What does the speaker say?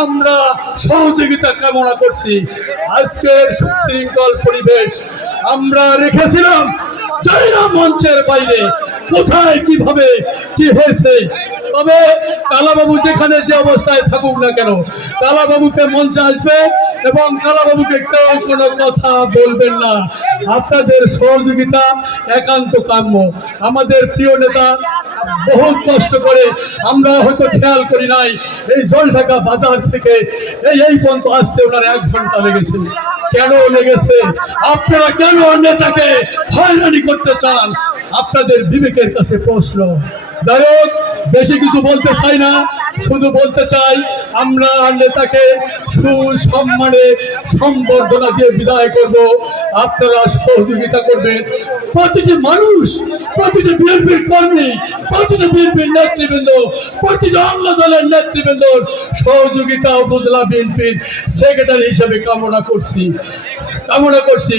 আমরা সহযোগিতা কামনা করছি। আজকের সুশৃঙ্খল পরিবেশ আমরা রেখেছিলাম চাই না মঞ্চের বাইরে। কোথায়, কীভাবে, কি হয়েছে? তবে কালাবাবু যেখানে যে অবস্থায় থাকুক না কেন, কালাবাবুকে মঞ্চে আসবে এবং কালাবাবুকে কেউ কোনো কথা বলবেন না। আপনাদের সহযোগিতা একান্ত কাম্য। আমাদের প্রিয় নেতা বহু কষ্ট করে আমরা হয়তো খেয়াল করি নাই, এই জলঢাকা বাজার থেকে এই এই পর্যন্ত আসতে ওনার এক ঘণ্টা লেগেছে। কেন লেগেছে? আপনারা কেন নেতাকে হয়রানি করতে চান? আপনাদের বিবেকের কাছে প্রশ্ন। যাই বেশি কিছু বলতে চাই না, শুধু বলতে চাই, আমরা নেতাকে সুসম্মানে সম্বর্ধনা দিয়ে বিদায় করব। আপনারা সহযোগিতা করবেন। প্রতিটি মানুষ, প্রতিটি বিএনপির কর্মী, প্রতিটি বিএনপির নেতৃবৃন্দ, প্রতিটি অঙ্গ দলের নেতৃবৃন্দ, সহযোগিতা উপজেলা বিএনপির সেক্রেটারি হিসেবে কামনা করছি। কামনা করছি।